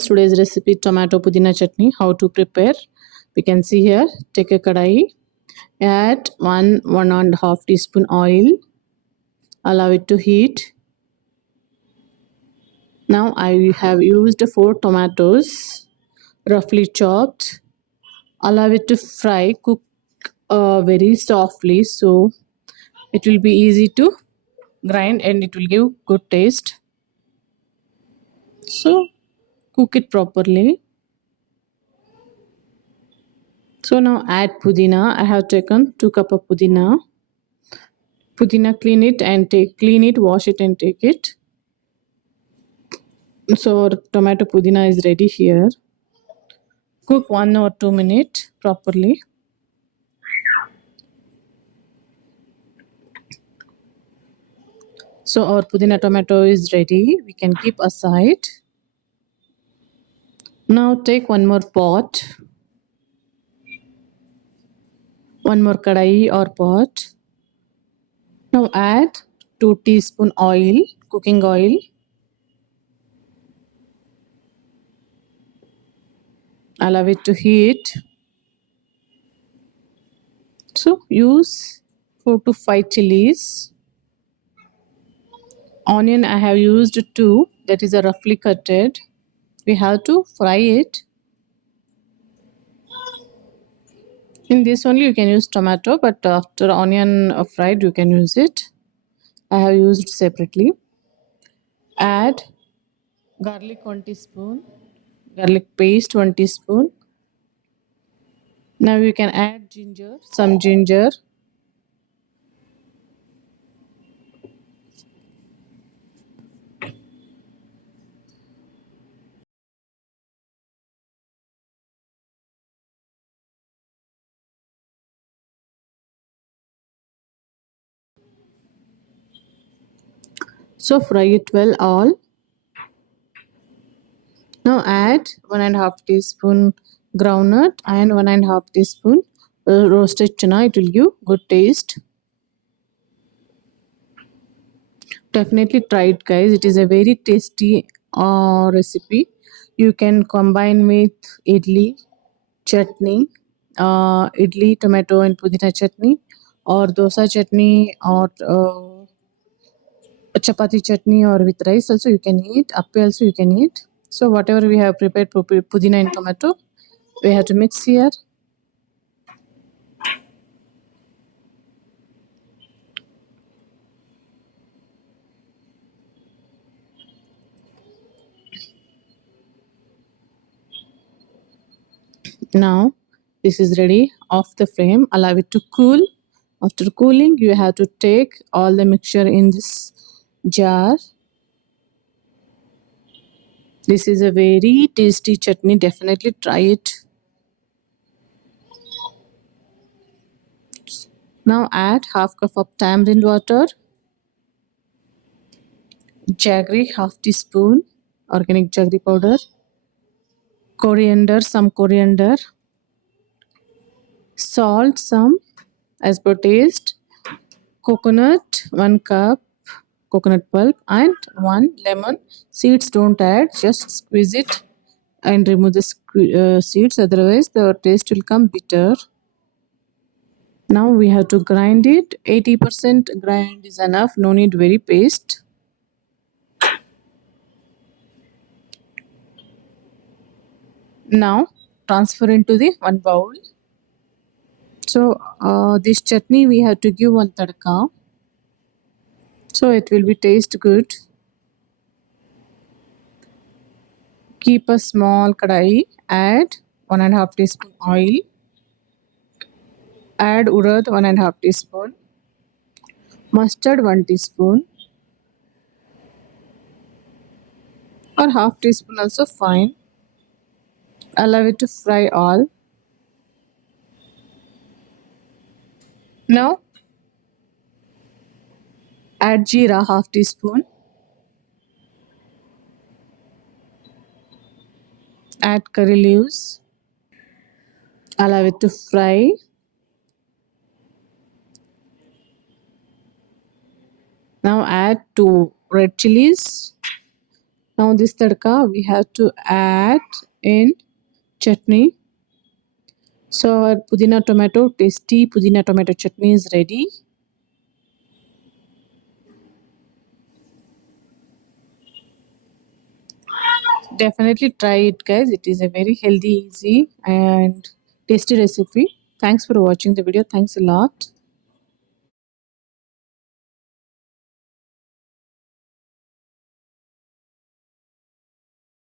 friends, today's recipe tomato pudina chutney. How to prepare? We can see here. Take a kadai, add 1.5 teaspoon oil, allow it to heat. Now I have used 4 tomatoes, roughly chopped. Allow it to fry, cook very softly, so it will be easy to grind and it will give good taste. So cook it properly. So now add pudina. I have taken 2 cup of pudina. Pudina, clean it, wash it and take it. So our tomato pudina is ready here. Cook 1 or 2 minutes properly. So our pudina tomato is ready. We can keep aside. Now take one more pot, one more kadai or pot. Now add 2 teaspoon oil, cooking oil. Allow it to heat. So use 4 to 5 chilies. Onion I have used 2, that is a roughly cutted. We have to fry it. In this only you can use tomato, but after onion fried you can use it. I have used separately. Add garlic 1 teaspoon, garlic paste 1 teaspoon. Now you can add some ginger. So fry it well all. Now add 1.5 teaspoon groundnut and 1.5 teaspoon roasted chana. It will give good taste. Definitely try it, guys. It is a very tasty recipe. You can combine with idli chutney, idli tomato and pudina chutney, or dosa chutney, or chapati chutney, or with rice also you can eat. Appe also you can eat. So whatever we have prepared, pudina and tomato, we have to mix here. Now this is ready. Off the flame, allow it to cool. After cooling, you have to take all the mixture in this jar. This is a very tasty chutney. Definitely try it. Now add half cup of tamarind water, jaggery half teaspoon, organic jaggery powder, some coriander, salt some as per taste, coconut 1 cup, coconut pulp, and 1 lemon. Seeds don't add, just squeeze it and remove the seeds, otherwise the taste will come bitter. Now we have to grind it. 80% grind is enough, no need very paste. Now transfer into the one bowl. So this chutney we have to give one tadka, so it will be taste good. Keep a small kadai, add 1.5 teaspoon oil, add urad 1.5 teaspoon, mustard 1 teaspoon, or half teaspoon also fine. Allow it to fry all. Now add jeera half teaspoon, add curry leaves, allow it to fry. Now add 2 red chilies, Now this tadka we have to add in chutney. So our tasty pudina tomato chutney is ready. Definitely try it, guys. It is a very healthy, easy, and tasty recipe. Thanks for watching the video. Thanks a lot.